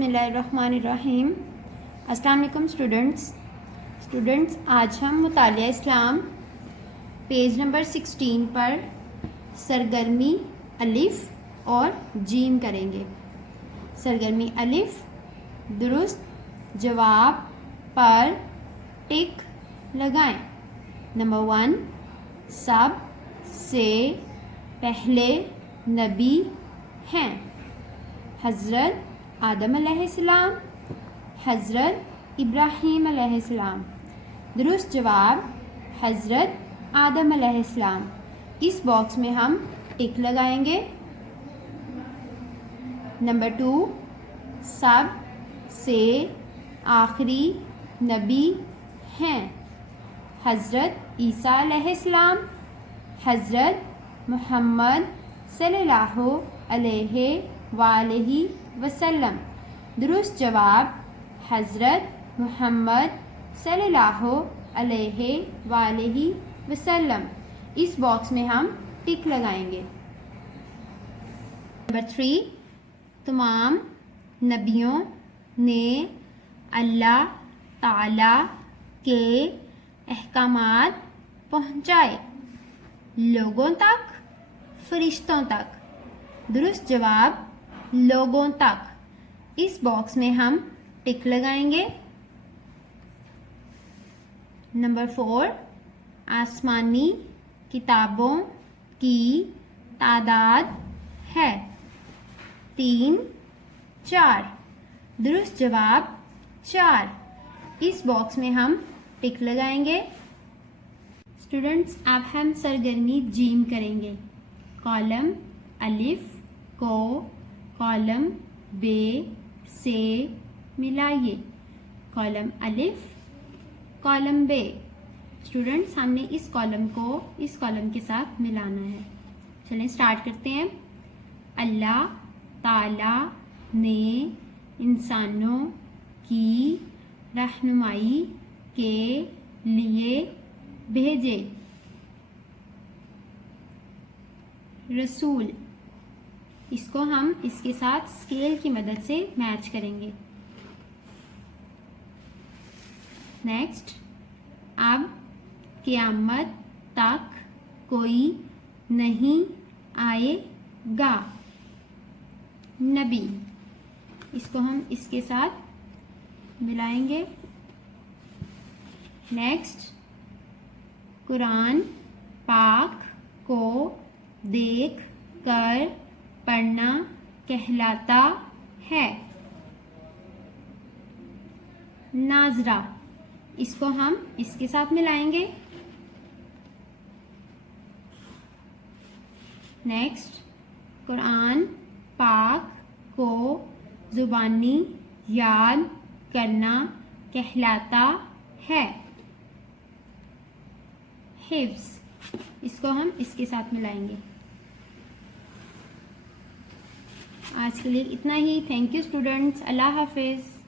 बिस्मिल्लाहिर्रहमानिर्रहीम। अस्सलाम वालेकुम स्टूडेंट्स, आज हम मुतालिया इस्लाम पेज नंबर 16 पर सरगर्मी अलिफ और जीम करेंगे। सरगर्मी अलिफ, दुरुस्त जवाब पर टिक लगाएं। नंबर 1, सब से पहले नबी हैं हज़रत आदम अलैहिस्सलाम, हज़रत इब्राहीम अलैहिस्सलाम। दुरुस्त जवाब हज़रत आदम अलैहिस्सलाम। इस बॉक्स में हम टिक लगाएंगे। नंबर 2, सब से आखिरी नबी हैं हज़रत ईसा अलैहिस्सलाम, हज़रत मुहम्मद सल्लल्लाहु अलैहि वसल्लम। दुरुस्त जवाब हज़रत मुहम्मद सल्लल्लाहु अलैहि वसल्लम। इस बॉक्स में हम टिक लगाएंगे। नंबर 3, तमाम नबियों ने अल्लाह ताला के अहकामात पहुँचाए लोगों तक, फरिश्तों तक। दुरुस्त जवाब लोगों तक। इस बॉक्स में हम टिक लगाएंगे। नंबर 4, आसमानी किताबों की तादाद है 3, 4। दुरुस्त जवाब 4। इस बॉक्स में हम टिक लगाएंगे। स्टूडेंट्स, अब हम सरगर्मी जीम करेंगे। कॉलम अलिफ को कॉलम बे से मिलाइए। कॉलम अलिफ, कॉलम बे। स्टूडेंट्स, हमने इस कॉलम को इस कॉलम के साथ मिलाना है। चलिए स्टार्ट करते हैं। अल्लाह ताला ने इंसानों की रहनुमाई के लिए भेजे रसूल। इसको हम इसके साथ स्केल की मदद से मैच करेंगे। नेक्स्ट, अब क़यामत तक कोई नहीं आएगा नबी। इसको हम इसके साथ मिलाएंगे। नेक्स्ट, कुरान पाक को देख कर पढ़ना कहलाता है नाजरा। इसको हम इसके साथ मिलाएंगे। नेक्स्ट, कुरान पाक को जुबानी याद करना कहलाता है हिफ्ज़। इसको हम इसके साथ मिलाएंगे। आज के लिए इतना ही। Thank you students. अल्लाह हाफिज़।